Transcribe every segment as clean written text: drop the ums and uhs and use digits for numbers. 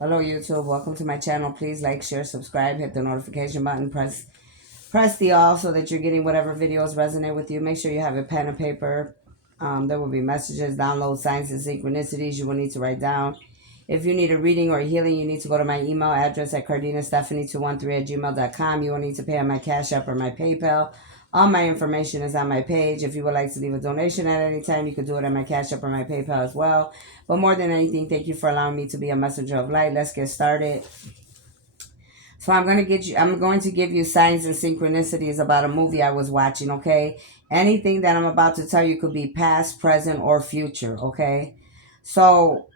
Hello YouTube, welcome to my channel. Please like, share, subscribe, hit the notification button, press the all so that you're getting whatever videos resonate with you. Make sure you have a pen and paper. There will be messages, download, signs, and synchronicities you will need to write down. If you need a reading or a healing, you need to go to my email address at cardinastephanie213@gmail.com. You will need to pay on my Cash App or my PayPal. All my information is on my page. If you would like to leave a donation at any time, you can do it on my Cash App or my PayPal as well. But more than anything, thank you for allowing me to be a messenger of light. Let's get started. So I'm going to give you signs and synchronicities about a movie I was watching, okay? Anything that I'm about to tell you could be past, present, or future, okay? So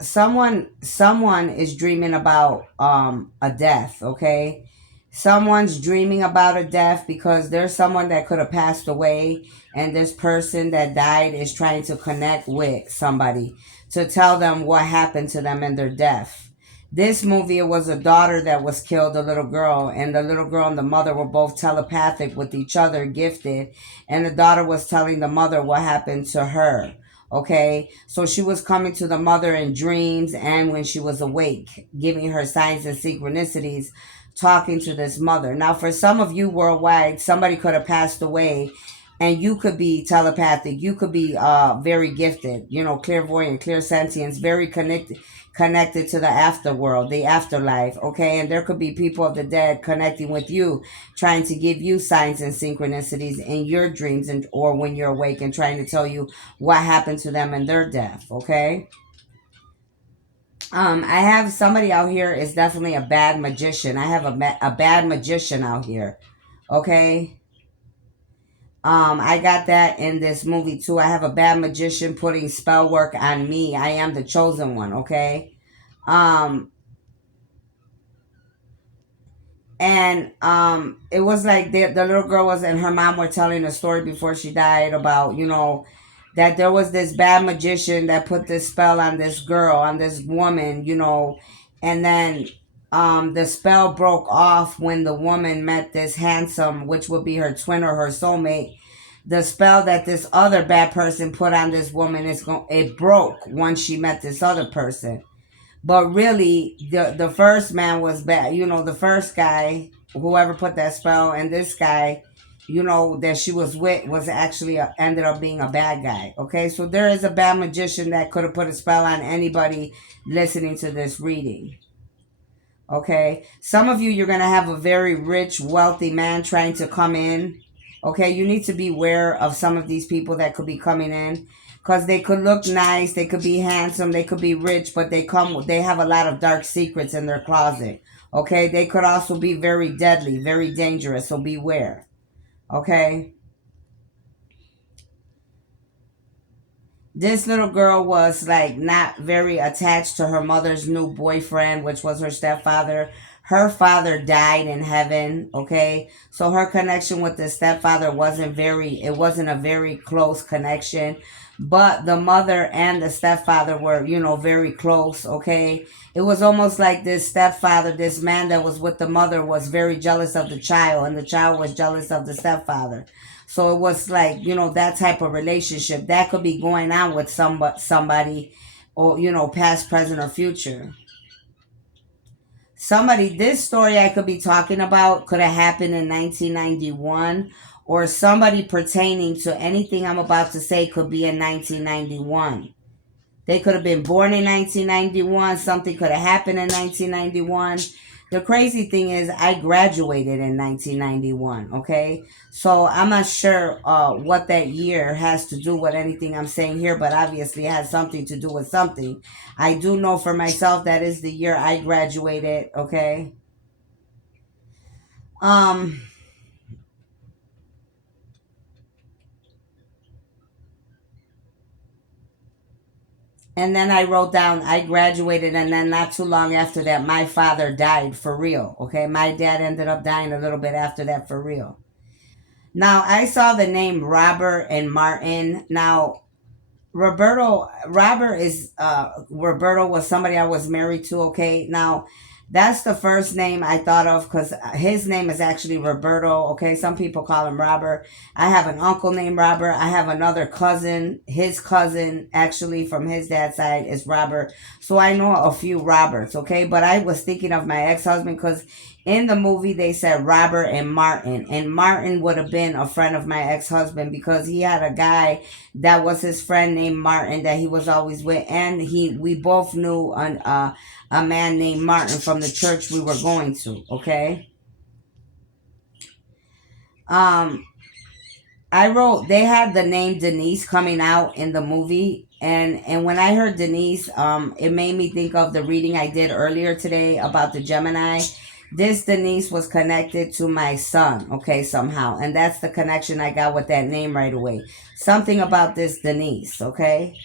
someone is dreaming about a death, okay? Someone's dreaming about a death because there's someone that could have passed away, and this person that died is trying to connect with somebody to tell them what happened to them in their death. This movie, it was a daughter that was killed, a little girl, and the little girl and the mother were both telepathic with each other, gifted, and the daughter was telling the mother what happened to her. Okay, so she was coming to the mother in dreams and when she was awake, giving her signs and synchronicities, talking to this mother. Now, for some of you worldwide, somebody could have passed away and you could be telepathic. You could be very gifted, clairvoyant, clairsentience, very connected to the afterworld, the afterlife, okay? And there could be people of the dead connecting with you, trying to give you signs and synchronicities in your dreams and or when you're awake and trying to tell you what happened to them in their death, okay? I have somebody out here is definitely a bad magician. I have a bad magician out here, okay? I got that in this movie too. I have a bad magician putting spell work on me. I am the chosen one, okay? Um, and it was like the little girl was and her mom were telling a story before she died about that there was this bad magician that put this spell on this girl, on this woman, and then the spell broke off when the woman met this handsome, which would be her twin or her soulmate. The spell that this other bad person put on this woman it broke once she met this other person. But really, the first man was bad. The first guy, whoever put that spell, and this guy, that she was with was actually ended up being a bad guy. Okay, so there is a bad magician that could have put a spell on anybody listening to this reading. Okay, some of you, you're gonna have a very rich, wealthy man trying to come in. Okay, you need to be aware of some of these people that could be coming in because they could look nice, they could be handsome, they could be rich, but they have a lot of dark secrets in their closet. Okay, they could also be very deadly, very dangerous, so beware. Okay, this little girl was like not very attached to her mother's new boyfriend, which was her stepfather. Her father died in heaven, okay? So her connection with the stepfather it wasn't a very close connection. But the mother and the stepfather were, very close, okay? It was almost like this stepfather, this man that was with the mother was very jealous of the child, and the child was jealous of the stepfather. So it was like, that type of relationship that could be going on with somebody or, past, present, or future. This story I could be talking about could have happened in 1991, or somebody pertaining to anything I'm about to say could be in 1991. They could have been born in 1991. Something could have happened in 1991. The crazy thing is, I graduated in 1991, okay? So I'm not sure what that year has to do with anything I'm saying here, but obviously it has something to do with something. I do know for myself that is the year I graduated, okay? Um, and then I wrote down I graduated, and then not too long after that, my father died for real, okay? My dad ended up dying a little bit after that for real. Now, I saw the name Robert and Martin. Now, Roberto was somebody I was married to, okay? Now, That's the first name I thought of because his name is actually Roberto. Okay, some people call him Robert. I have an uncle named Robert. I have another cousin. His cousin, actually, from his dad's side, is Robert. So I know a few Roberts. Okay, but I was thinking of my ex husband because in the movie they said Robert and Martin, and Martin would have been a friend of my ex husband because he had a guy that was his friend named Martin that he was always with, and we both knew a man named Martin from the church we were going to. Okay. Um, I wrote they had the name Denise coming out in the movie, and when I heard Denise, it made me think of the reading I did earlier today about the Gemini. This Denise was connected to my son, okay, somehow, and that's the connection I got with that name right away. Something about this Denise, okay.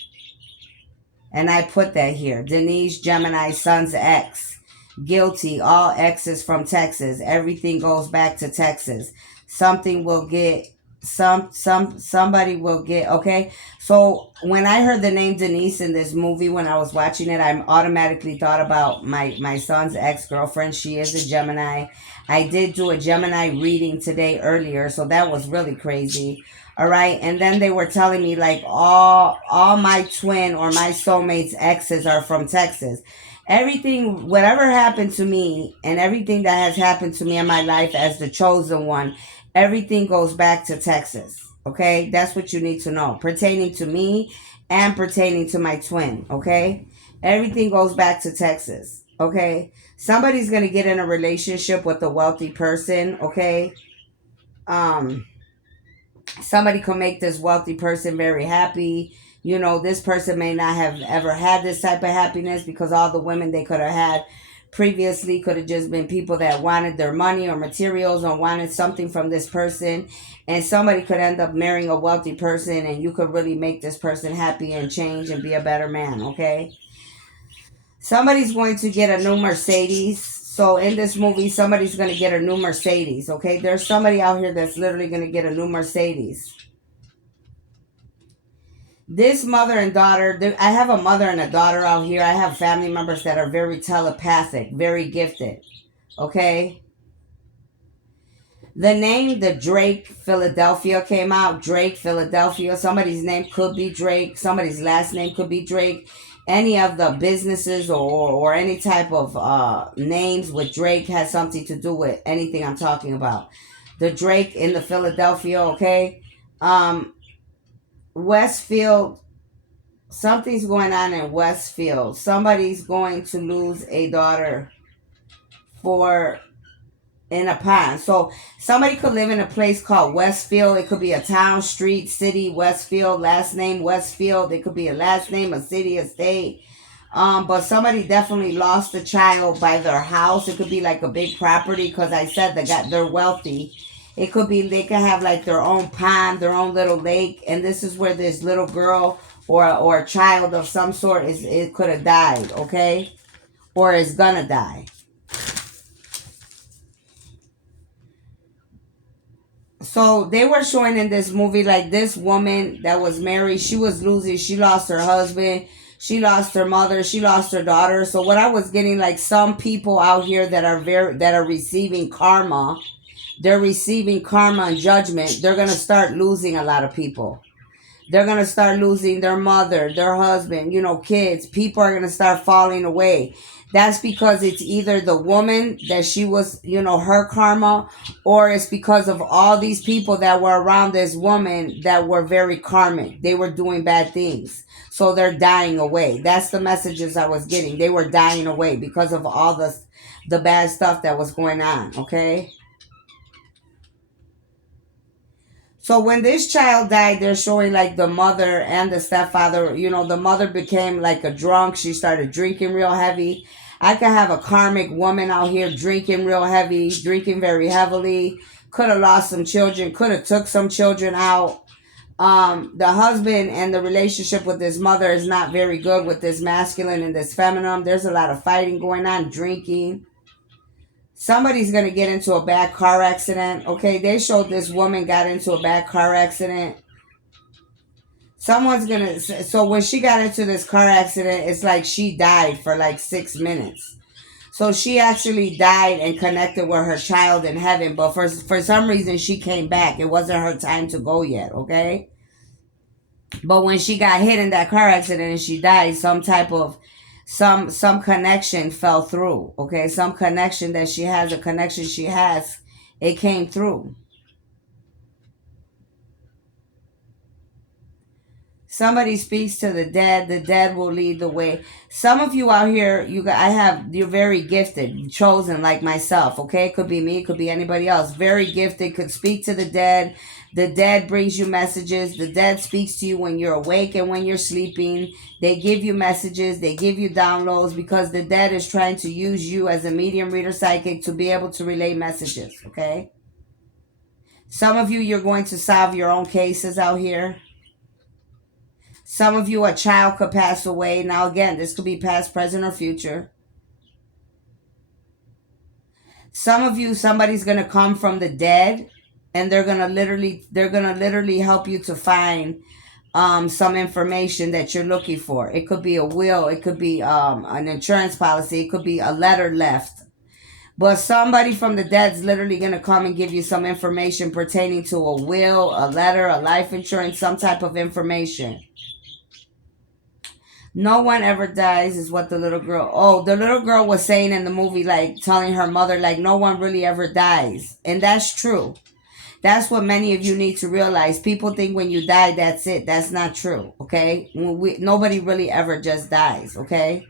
And I put that here. Denise Gemini son's ex. Guilty. All exes from Texas. Everything goes back to Texas. Something will get somebody will get okay. So when I heard the name Denise in this movie when I was watching it, I automatically thought about my son's ex-girlfriend. She is a Gemini. I did do a Gemini reading today earlier, so that was really crazy. All right. And then they were telling me like all my twin or my soulmates exes are from Texas. Everything, whatever happened to me and everything that has happened to me in my life as the chosen one, everything goes back to Texas. Okay. That's what you need to know pertaining to me and pertaining to my twin. Okay. Everything goes back to Texas. Okay. Somebody's going to get in a relationship with a wealthy person. Okay. Um, Somebody could make this wealthy person very happy. You know, this person may not have ever had this type of happiness because all the women they could have had previously could have just been people that wanted their money or materials or wanted something from this person. And somebody could end up marrying a wealthy person and you could really make this person happy and change and be a better man, okay? Somebody's going to get a new Mercedes. So in this movie, somebody's going to get a new Mercedes, okay? There's somebody out here that's literally going to get a new Mercedes. This mother and daughter, I have a mother and a daughter out here. I have family members that are very telepathic, very gifted, okay? The name, the Drake Philadelphia came out. Drake Philadelphia. Somebody's name could be Drake. Somebody's last name could be Drake. Any of the businesses or any type of names with Drake has something to do with anything I'm talking about. The Drake in the Philadelphia, okay? Um, Westfield, something's going on in Westfield. Somebody's going to lose a daughter for in a pond. So somebody could live in a place called Westfield. It could be a town, street, city, Westfield, last name Westfield. It could be a last name, a city, a state. But somebody definitely lost a child by their house. It could be like a big property because I said they're wealthy. It could be they could have like their own pond, their own little lake, and this is where this little girl or a child of some sort is it could have died, okay, or is gonna die. So they were showing in this movie like this woman that was married, she was losing, she lost her husband, she lost her mother, she lost her daughter. So what I was getting like some people out here that are receiving karma, they're receiving karma and judgment, they're gonna start losing a lot of people. They're going to start losing their mother, their husband, you know, kids. People are going to start falling away. That's because it's either the woman that she was, you know, her karma, or it's because of all these people that were around this woman that were very karmic. They were doing bad things. So they're dying away. That's the messages I was getting. They were dying away because of all the bad stuff that was going on, okay? So when this child died, they're showing like the mother and the stepfather. You know, the mother became like a drunk. She started drinking real heavy. I could have a karmic woman out here drinking real heavy, drinking very heavily. Could have lost some children. Could have took some children out. The husband and the relationship with his mother is not very good with this masculine and this feminine. There's a lot of fighting going on, drinking. Somebody's gonna get into a bad car accident. Okay, they showed this woman got into a bad car accident. Someone's gonna. So when she got into this car accident, it's like she died for like 6 minutes. So she actually died and connected with her child in heaven, but for some reason she came back. It wasn't her time to go yet, okay? But when she got hit in that car accident and she died, some type of some connection fell through, okay? Some connection that she has, a connection she has, it came through. Somebody speaks to the dead will lead the way. Some of you out here, you're very gifted, chosen like myself, okay? It could be me, it could be anybody else. Very gifted, could speak to the dead. The dead brings you messages. The dead speaks to you when you're awake and when you're sleeping. They give you messages, they give you downloads because the dead is trying to use you as a medium reader psychic to be able to relay messages, okay? Some of you, you're going to solve your own cases out here. Some of you, a child could pass away. Now, again, this could be past, present, or future. Some of you, somebody's gonna come from the dead, and they're gonna literally help you to find some information that you're looking for. It could be a will, it could be an insurance policy, it could be a letter left. But somebody from the dead's literally gonna come and give you some information pertaining to a will, a letter, a life insurance, some type of information. No one ever dies is what the little girl, oh, the little girl was saying in the movie, like telling her mother, like, no one really ever dies. And that's true. That's what many of you need to realize. People think when you die, that's it. That's not true, okay? Nobody really ever just dies, okay?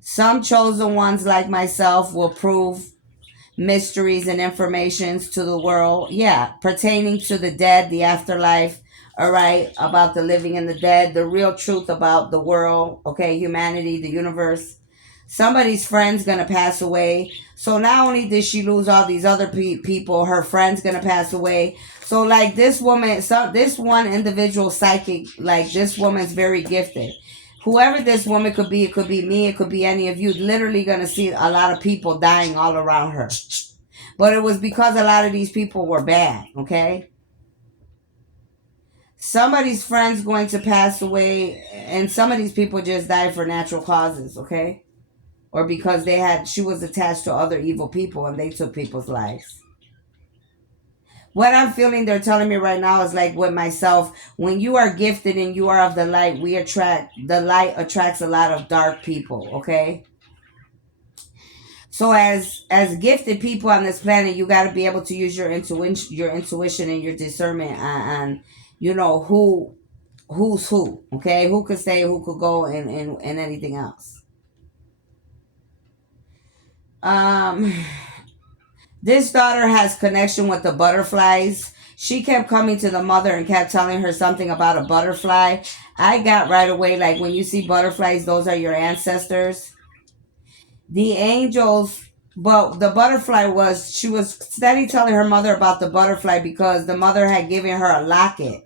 Some chosen ones like myself will prove mysteries and informations to the world. Yeah, pertaining to the dead, the afterlife, all right, about the living and the dead, the real truth about the world, okay, humanity, the universe. Somebody's friend's gonna pass away. So not only did she lose all these other people, her friend's gonna pass away. So like this woman, so this one individual psychic, like this woman's very gifted. Whoever this woman could be, it could be me, it could be any of you, literally gonna see a lot of people dying all around her. But it was because a lot of these people were bad, okay? Somebody's friend's going to pass away, and some of these people just died for natural causes, okay? Or because she was attached to other evil people and they took people's lives. What I'm feeling they're telling me right now is like with myself, when you are gifted and you are of the light, the light attracts a lot of dark people, okay? So as gifted people on this planet, you got to be able to use your intuition and your discernment on you know who's who, okay? Who could stay, who could go, and anything else. Um this daughter has connection with the butterflies. She kept coming to the mother and kept telling her something about a butterfly. I got right away, like when you see butterflies, those are your ancestors. The angels, but the butterfly was, she was steady telling her mother about the butterfly because the mother had given her a locket,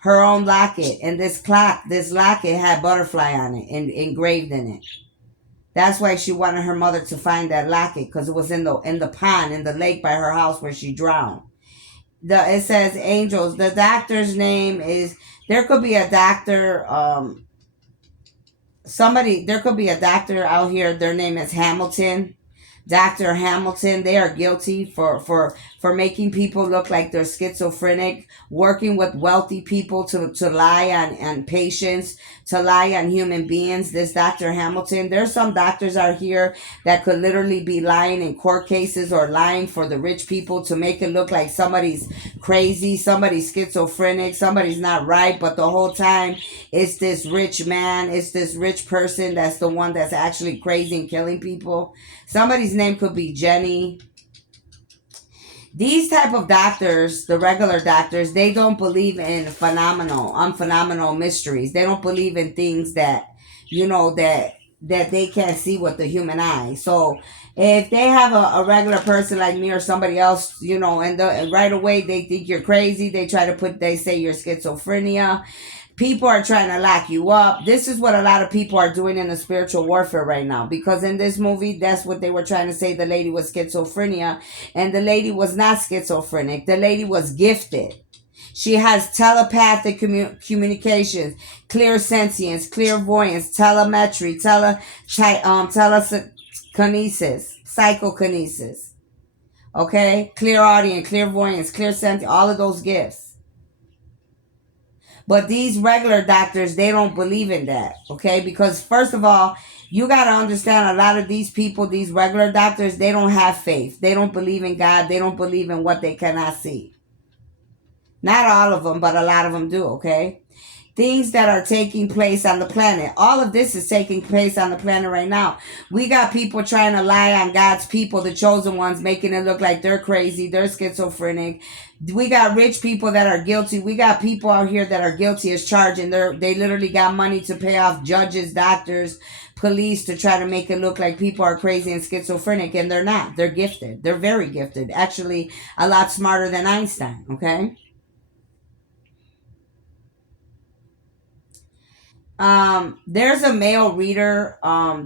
her own locket, and this locket had butterfly on it and engraved in it. That's why she wanted her mother to find that locket because it was in the pond in the lake by her house where she drowned. It says angels. The doctor's name is, there could be a doctor, there could be a doctor out here, their name is Hamilton. Dr. Hamilton, they are guilty for making people look like they're schizophrenic, working with wealthy people to lie on patients, to lie on human beings. This Dr. Hamilton, there's some doctors out here that could literally be lying in court cases or lying for the rich people to make it look like somebody's crazy, somebody's schizophrenic, somebody's not right, but the whole time it's this rich man, it's this rich person that's the one that's actually crazy and killing people. Somebody's name could be Jenny. These type of doctors, the regular doctors, they don't believe in unphenomenal mysteries. They don't believe in things that, that they can't see with the human eye. So if they have a regular person like me or somebody else, and right away they think you're crazy, they say you're schizophrenia. People are trying to lock you up. This is what a lot of people are doing in the spiritual warfare right now. Because in this movie, that's what they were trying to say. The lady was schizophrenia. And the lady was not schizophrenic. The lady was gifted. She has telepathic communications, clear sentience, clairvoyance, telemetry, kinesis, psychokinesis. Okay, clairaudient, clairvoyance, clairsentient, all of those gifts. But these regular doctors, they don't believe in that. Okay, because first of all, you got to understand a lot of these people, these regular doctors, they don't have faith. They don't believe in God. They don't believe in what they cannot see. Not all of them, but a lot of them do. Okay, things that are taking place on the planet. All of this is taking place on the planet right now. We got people trying to lie on God's people, the chosen ones, making it look like they're crazy, they're schizophrenic. We got rich people that are guilty. We got people out here that are guilty as charged, and they literally got money to pay off judges, doctors, police to try to make it look like people are crazy and schizophrenic, and they're not. They're gifted. They're very gifted. Actually, a lot smarter than Einstein. Okay. There's a male reader.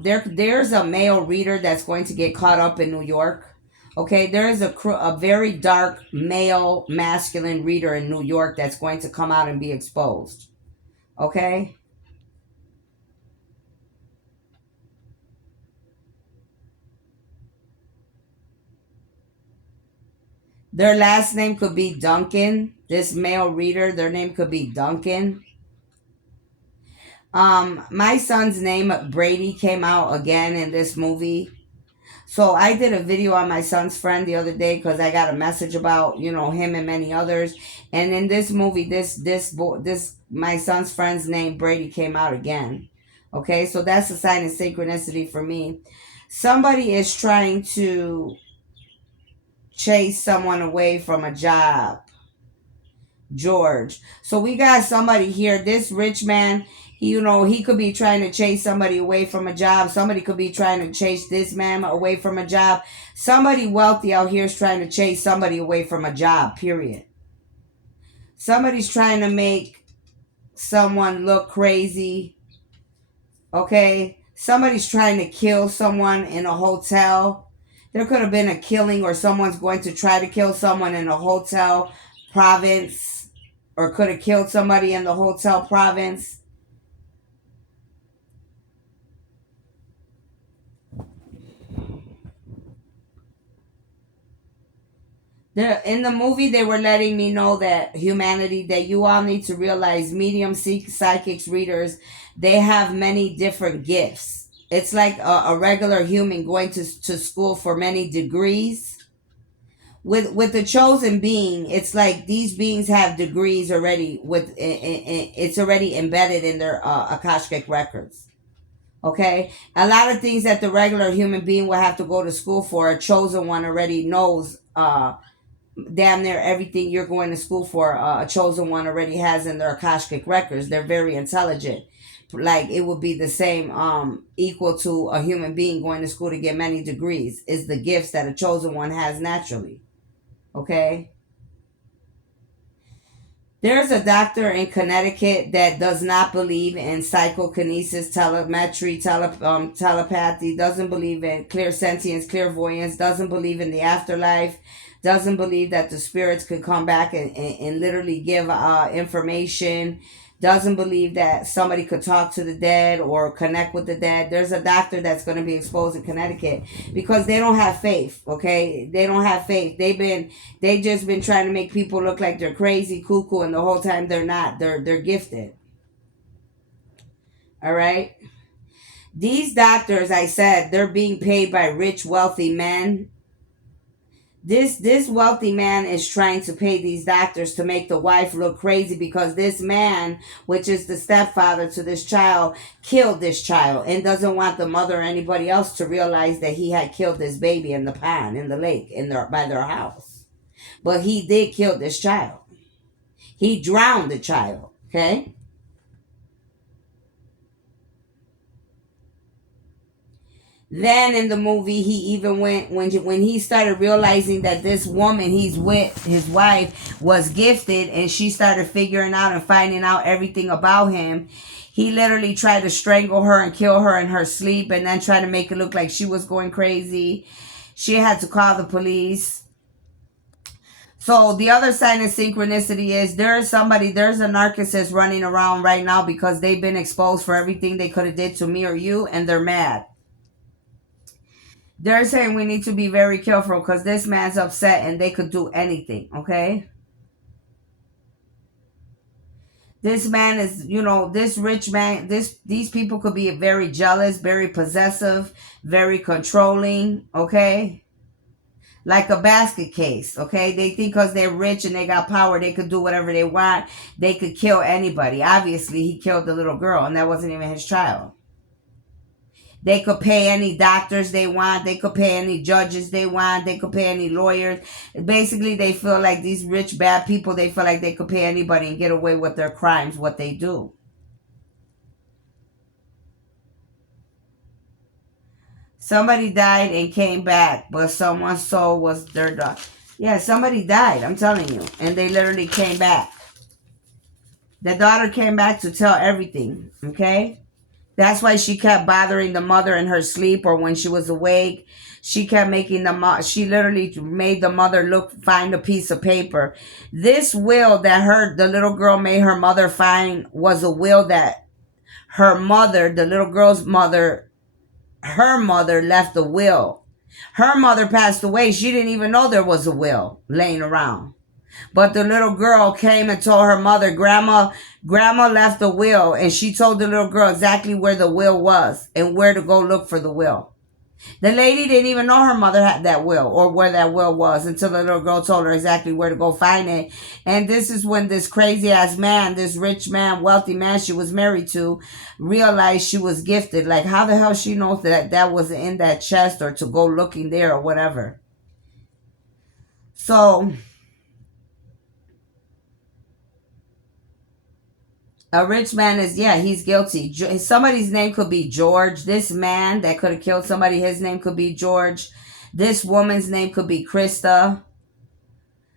There's a male reader that's going to get caught up in New York. Okay, there is a very dark male masculine reader in New York that's going to come out and be exposed. Okay, their last name could be Duncan. This male reader, their name could be Duncan. My son's name Brady came out again in this movie. So I did a video on my son's friend the other day because I got a message about him and many others. And in this movie, this my son's friend's name Brady came out again. Okay, so that's a sign of synchronicity for me. Somebody is trying to chase someone away from a job. George. So we got somebody here. This rich man, he could be trying to chase somebody away from a job. Somebody could be trying to chase this man away from a job. Somebody wealthy out here is trying to chase somebody away from a job, period. Somebody's trying to make someone look crazy. Okay? Somebody's trying to kill someone in a hotel. There could have been a killing, or someone's going to try to kill someone in a hotel province, or could have killed somebody in the hotel province. In the movie, they were letting me know that humanity, that you all need to realize, medium, psychics, readers, they have many different gifts. It's like a regular human going to school for many degrees. With the chosen being, it's like these beings have degrees already. It's already embedded in their akashic records. Okay, a lot of things that the regular human being will have to go to school for, a chosen one already knows. Damn near everything you're going to school for, a chosen one already has in their akashic records. They're very intelligent. Like it would be the same, equal to a human being going to school to get many degrees, is the gifts that a chosen one has naturally. Okay. There's a doctor in Connecticut that does not believe in psychokinesis, telemetry, telepathy, doesn't believe in clairsentience, clairvoyance, doesn't believe in the afterlife, doesn't believe that the spirits could come back and literally give information, doesn't believe that somebody could talk to the dead or connect with the dead. There's a doctor that's going to be exposed in Connecticut because they don't have faith. Okay, they don't have faith. They just been trying to make people look like they're crazy, cuckoo, and the whole time they're not. They're gifted. All right. These doctors, I said, they're being paid by rich, wealthy men. This wealthy man is trying to pay these doctors to make the wife look crazy because this man, which is the stepfather to this child, killed this child and doesn't want the mother or anybody else to realize that he had killed this baby in the pond, in the lake, by their house. But he did kill this child. He drowned the child. Okay. Then in the movie, he even went when he started realizing that this woman he's with, his wife, was gifted, and she started figuring out and finding out everything about him. He literally tried to strangle her and kill her in her sleep, and then try to make it look like she was going crazy. She had to call the police. So the other sign of synchronicity is there's a narcissist running around right now because they've been exposed for everything they could have did to me or you, and they're mad. They're saying we need to be very careful because this man's upset and they could do anything, okay? This man is, this rich man, these people could be very jealous, very possessive, very controlling, okay? Like a basket case, okay? They think because they're rich and they got power, they could do whatever they want. They could kill anybody. Obviously, he killed the little girl, and that wasn't even his child. They could pay any doctors they want. They could pay any judges they want. They could pay any lawyers. Basically, they feel like these rich, bad people, they feel like they could pay anybody and get away with their crimes, what they do. Somebody died and came back, but someone's soul was their dog. Yeah, somebody died, I'm telling you. And they literally came back. The daughter came back to tell everything, okay? That's why she kept bothering the mother in her sleep or when she was awake. She kept making she literally made the mother find a piece of paper. This will that the little girl made her mother find was a will that her mother, the little girl's mother, her mother left a will. Her mother passed away. She didn't even know there was a will laying around. But the little girl came and told her mother, Grandma left a will, and she told the little girl exactly where the will was and where to go look for the will. The lady didn't even know her mother had that will or where that will was until the little girl told her exactly where to go find it. And this is when this crazy ass man, this rich man, wealthy man she was married to, realized she was gifted. Like, how the hell she knows that was in that chest or to go looking there or whatever. So a rich man is, yeah, he's guilty. Somebody's name could be George. This man that could have killed somebody, his name could be George. This woman's name could be Krista.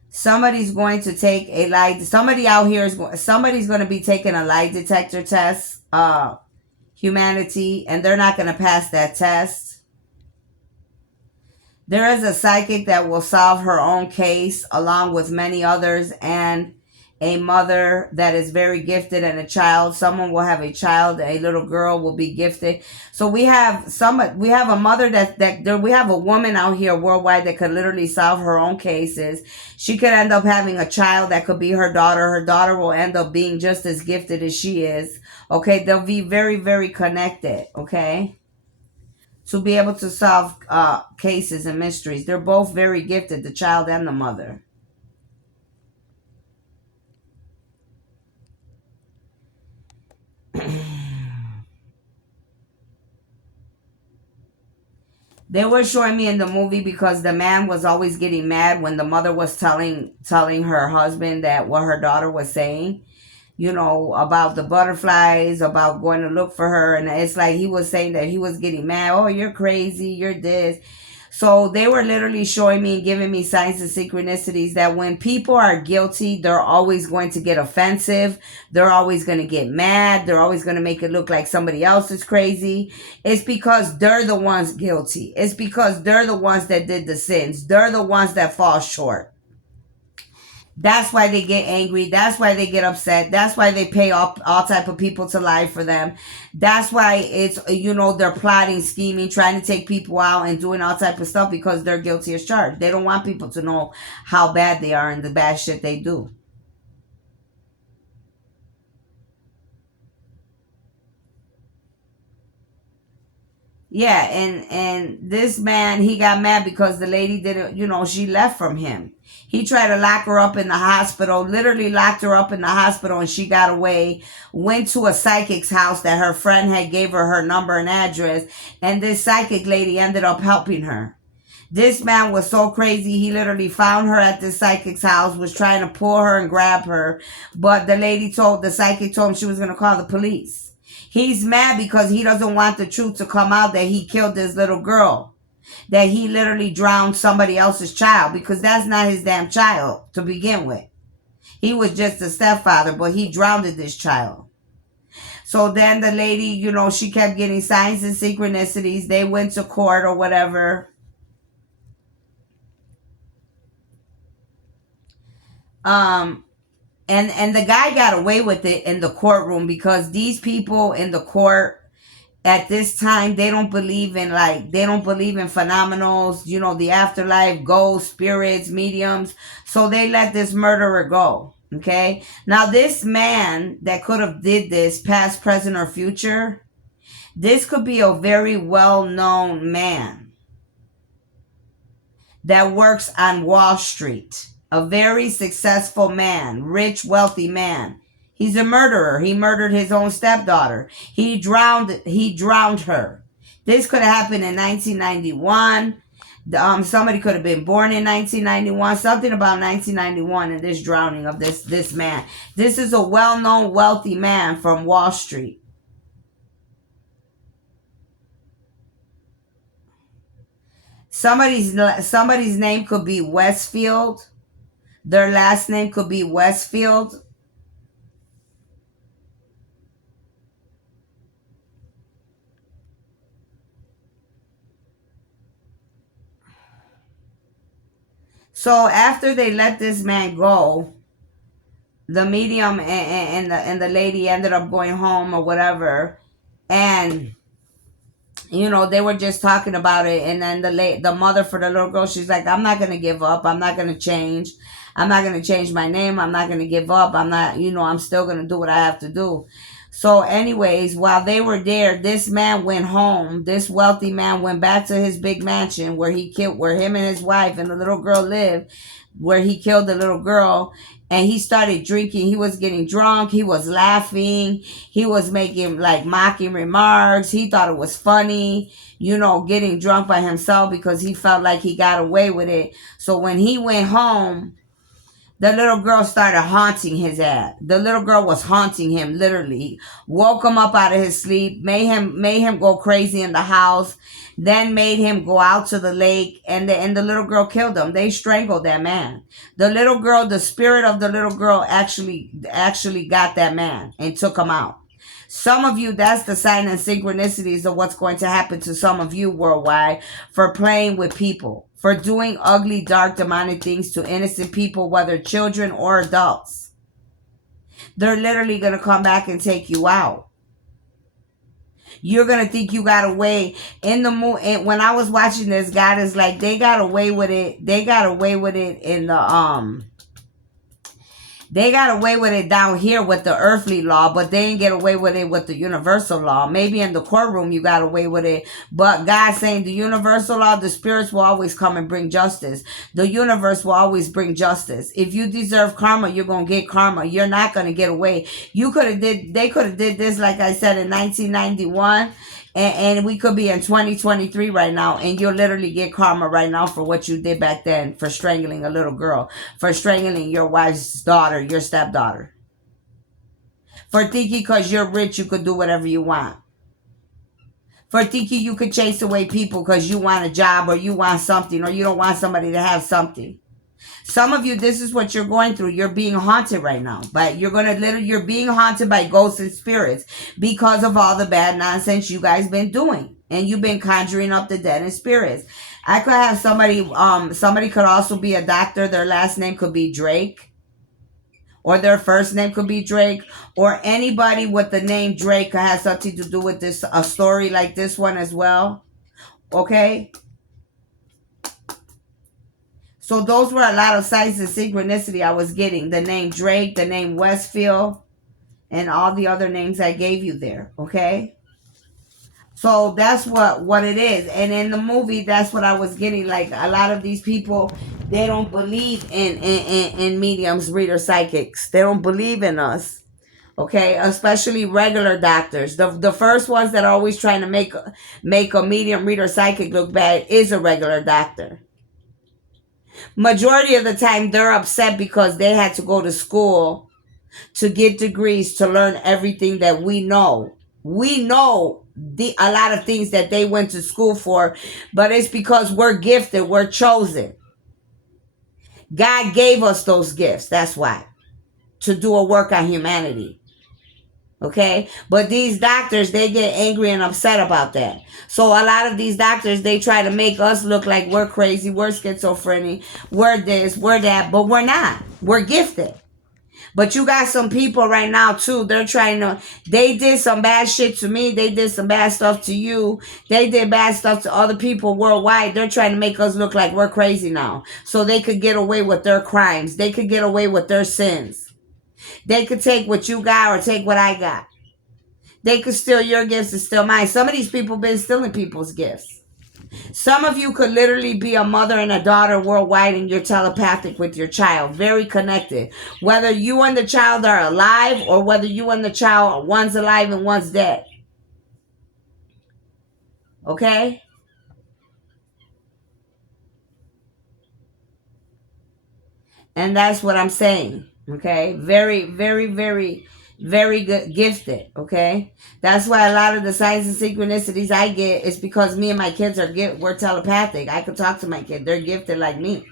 Somebody's going to take a lie. Somebody out here somebody's going to be taking a lie detector test, humanity, and they're not going to pass that test. There is a psychic that will solve her own case along with many others, and a mother that is very gifted and a child. Someone will have a child, a little girl will be gifted. So we have a mother we have a woman out here worldwide that could literally solve her own cases. She could end up having a child that could be her daughter. Her daughter will end up being just as gifted as she is. Okay, they'll be very, very connected. Okay, to be able to solve cases and mysteries. They're both very gifted, the child and the mother. They were showing me in the movie because the man was always getting mad when the mother was telling her husband that what her daughter was saying, about the butterflies, about going to look for her. And it's like he was saying that he was getting mad. Oh, you're crazy. You're this. So they were literally showing me and giving me signs and synchronicities that when people are guilty, they're always going to get offensive. They're always going to get mad. They're always going to make it look like somebody else is crazy. It's because they're the ones guilty. It's because they're the ones that did the sins. They're the ones that fall short. That's why they get angry. That's why they get upset. That's why they pay all type of people to lie for them. That's why it's, they're plotting, scheming, trying to take people out and doing all type of stuff because they're guilty as charged. They don't want people to know how bad they are and the bad shit they do. Yeah, and this man, he got mad because the lady didn't, she left from him. He tried to lock her up in the hospital, literally locked her up in the hospital, and she got away. Went to a psychic's house that her friend had gave her number and address, and this psychic lady ended up helping her. This man was so crazy, he literally found her at this psychic's house, was trying to pull her and grab her, but the psychic told him she was going to call the police. He's mad because he doesn't want the truth to come out that he killed this little girl, that he literally drowned somebody else's child, because that's not his damn child to begin with. He was just a stepfather, but he drowned this child. So then the lady, she kept getting signs and synchronicities. They went to court or whatever. Um, and the guy got away with it in the courtroom because these people in the court, At this time, they don't believe in, like, they don't believe in phenomenals, the afterlife, ghosts, spirits, mediums. So they let this murderer go. Okay. Now this man that could have did this, past, present, or future, this could be a very well-known man that works on Wall Street. A very successful man, rich, wealthy man. He's a murderer. He murdered his own stepdaughter. He drowned her. This could have happened in 1991. Somebody could have been born in 1991. Something about 1991 and this drowning of this man. This is a well-known wealthy man from Wall Street. Somebody's name could be Westfield. Their last name could be Westfield. So after they let this man go, the medium and the lady ended up going home or whatever, and they were just talking about it, and then the mother for the little girl, she's like, I'm not gonna give up. I'm not gonna change. I'm not gonna change my name. I'm not gonna give up. I'm not. I'm still gonna do what I have to do. So, anyways, while they were there, this man went home. This wealthy man went back to his big mansion where him and his wife and the little girl lived, where he killed the little girl, and he started drinking. He was getting drunk. He was laughing. He was making, like, mocking remarks. He thought it was funny, getting drunk by himself because he felt like he got away with it. So when he went home, the little girl started haunting his ass. The little girl was haunting him, literally. Woke him up out of his sleep, made him go crazy in the house, then made him go out to the lake, and the little girl killed him. They strangled that man. The spirit of the little girl actually got that man and took him out. Some of you, that's the sign and synchronicities of what's going to happen to some of you worldwide for playing with people, for doing ugly, dark, demonic things to innocent people, whether children or adults. They're literally going to come back and take you out. You're going to think you got away in the movie. When I was watching this, God is like, they got away with it. They got away with it in the, they got away with it down here with the earthly law, but they didn't get away with it with the universal law. Maybe in the courtroom you got away with it, but God's saying the universal law, the spirits will always come and bring justice. The universe will always bring justice. If you deserve karma, you're going to get karma. You're not going to get away. They could have did this, like I said, in 1991. And we could be in 2023 right now, and you'll literally get karma right now for what you did back then, for strangling a little girl, for strangling your wife's daughter, your stepdaughter, for thinking because you're rich you could do whatever you want, for thinking you could chase away people because you want a job or you want something or you don't want somebody to have something. Some of you, this is what you're going through. You're being haunted right now, but you're being haunted by ghosts and spirits because of all the bad nonsense you guys been doing, and you've been conjuring up the dead and spirits. I could have somebody could also be a doctor. Their last name could be Drake, or their first name could be Drake, or anybody with the name Drake could have something to do with this, a story like this one as well. Okay. So those were a lot of signs of synchronicity I was getting. The name Drake, the name Westfield, and all the other names I gave you there. Okay? So that's what it is. And in the movie, that's what I was getting. Like, a lot of these people, they don't believe in mediums, readers, psychics. They don't believe in us. Okay? Especially regular doctors. The first ones that are always trying to make a medium, reader, psychic look bad is a regular doctor. Majority of the time they're upset because they had to go to school to get degrees to learn everything that we know. We know a lot of things that they went to school for, but it's because we're gifted, we're chosen. God gave us those gifts, that's why, to do a work on humanity. Okay, but these doctors, they get angry and upset about that. So a lot of these doctors, they try to make us look like we're crazy, we're schizophrenic, we're this, we're that, but we're not. We're gifted. But you got some people right now too. They're trying to. They did some bad shit to me. They did some bad stuff to you. They did bad stuff to other people worldwide. They're trying to make us look like we're crazy now, so they could get away with their crimes. They could get away with their sins. They could take what you got or take what I got. They could steal your gifts and steal mine. Some of these people been stealing people's gifts. Some of you could literally be a mother and a daughter worldwide and you're telepathic with your child, very connected. Whether you and the child are alive or whether you and the child, one's alive and one's dead. Okay? And that's what I'm saying. Okay? Very, very, very, very good, gifted. Okay? That's why a lot of the signs and synchronicities I get is because me and my kids we're telepathic. I could talk to my kid. They're gifted like me.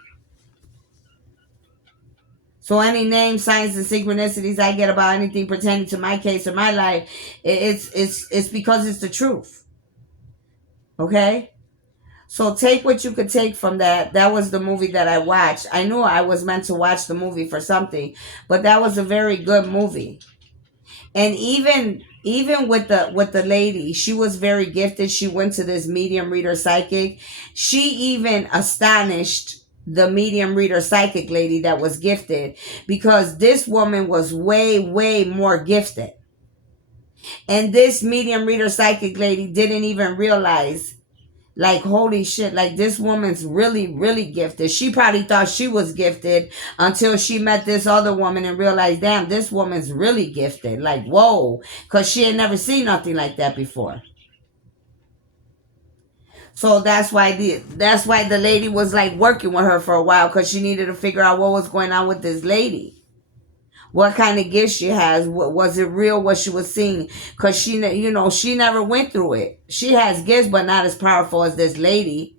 So any names, signs, and synchronicities I get about anything pertaining to my case or my life, it's because it's the truth. Okay? So take what you could take from that. That was the movie that I watched. I knew I was meant to watch the movie for something, but that was a very good movie. And even with the lady, she was very gifted. She went to this medium reader psychic. She even astonished the medium reader psychic lady that was gifted, because this woman was way more gifted. And this medium reader psychic lady didn't even realize, like, holy shit, like, this woman's really gifted. She probably thought she was gifted until she met this other woman and realized, damn, this woman's really gifted. Like, whoa, because she had never seen nothing like that before. So that's why the lady was like working with her for a while, because she needed to figure out what was going on with this lady. What kind of gift she has? Was it real what she was seeing? Because she never went through it. She has gifts, but not as powerful as this lady.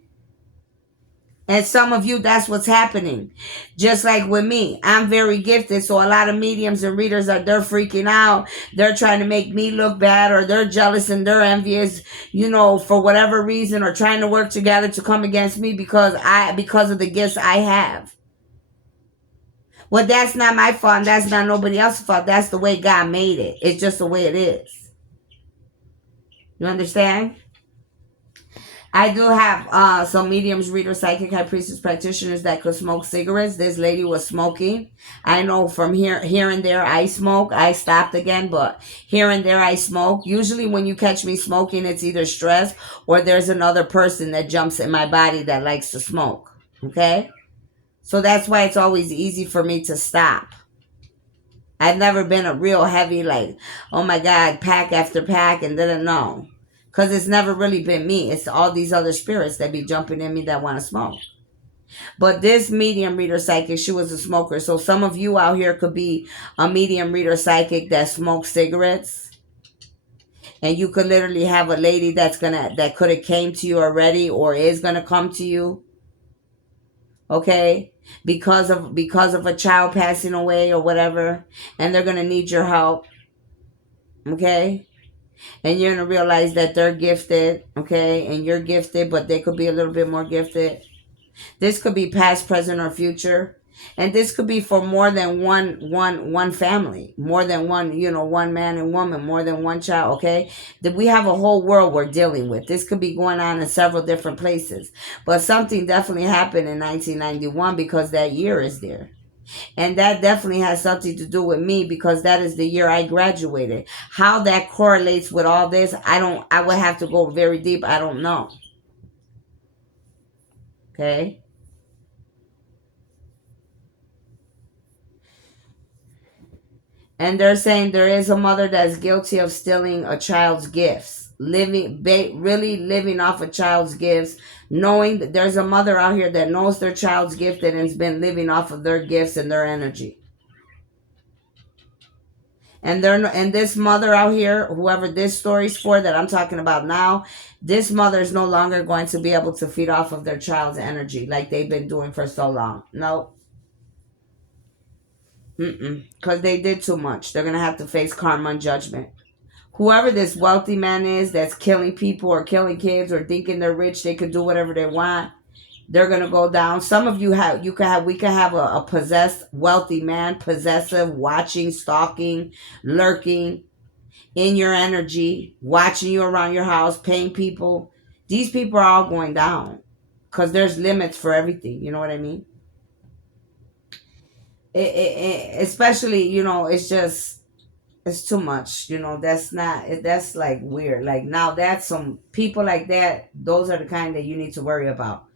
And some of you, that's what's happening. Just like with me, I'm very gifted. So a lot of mediums and readers they're freaking out. They're trying to make me look bad, or they're jealous and they're envious, for whatever reason, or trying to work together to come against me because of the gifts I have. Well, that's not my fault. And that's not nobody else's fault. That's the way God made it. It's just the way it is. You understand? I do have some mediums, readers, psychic, high priestess practitioners that could smoke cigarettes. This lady was smoking. I know from here and there I smoke. I stopped again, but here and there I smoke. Usually when you catch me smoking, it's either stress or there's another person that jumps in my body that likes to smoke. Okay? So that's why it's always easy for me to stop. I've never been a real heavy, like, oh my God, pack after pack, and didn't know. Because it's never really been me. It's all these other spirits that be jumping in me that want to smoke. But this medium reader psychic, she was a smoker. So some of you out here could be a medium reader psychic that smokes cigarettes. And you could literally have a lady that could have came to you already or is gonna come to you. Okay? Because of a child passing away or whatever. And they're gonna need your help. Okay? And you're going to realize that they're gifted, okay? And you're gifted, but they could be a little bit more gifted. This could be past, present, or future. And this could be for more than one family. More than one man and woman, more than one child, okay? That we have a whole world we're dealing with. This could be going on in several different places. But something definitely happened in 1991 because that year is there. And that definitely has something to do with me because that is the year I graduated. How that correlates with all this, I would have to go very deep. I don't know. Okay? And they're saying there is a mother that's guilty of stealing a child's gifts. Really living off a child's gifts, knowing that there's a mother out here that knows their child's gifted and has been living off of their gifts and their energy. And this mother out here, whoever this story's for that I'm talking about now, this mother is no longer going to be able to feed off of their child's energy like they've been doing for so long. No. Because they did too much. They're going to have to face karma and judgment. Whoever this wealthy man is that's killing people or killing kids or thinking they're rich, they could do whatever they want. They're gonna go down. Some of you have you can have we can have a possessed wealthy man, possessive, watching, stalking, lurking in your energy, watching you around your house, paying people. These people are all going down because there's limits for everything. You know what I mean? Especially, it's just it's too much. That's not that's like weird. Like now, that's some people like that. Those are the kind that you need to worry about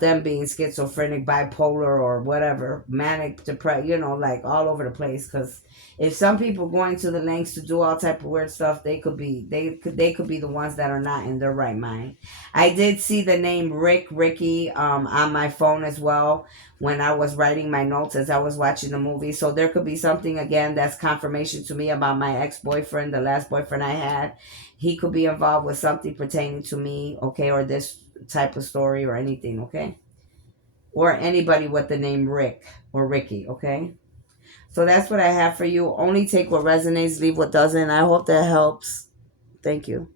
them being schizophrenic, bipolar, or whatever, manic, depressed, like all over the place. Because if some people going to the lengths to do all type of weird stuff, they could be the ones that are not in their right mind. I did see the name Ricky on my phone as well when I was writing my notes as I was watching the movie. So there could be something again that's confirmation to me about my ex boyfriend, the last boyfriend I had. He could be involved with something pertaining to me, okay, or this type of story or anything, okay? Or anybody with the name Rick or Ricky, okay? So that's what I have for you. Only take what resonates, leave what doesn't. I hope that helps. Thank you.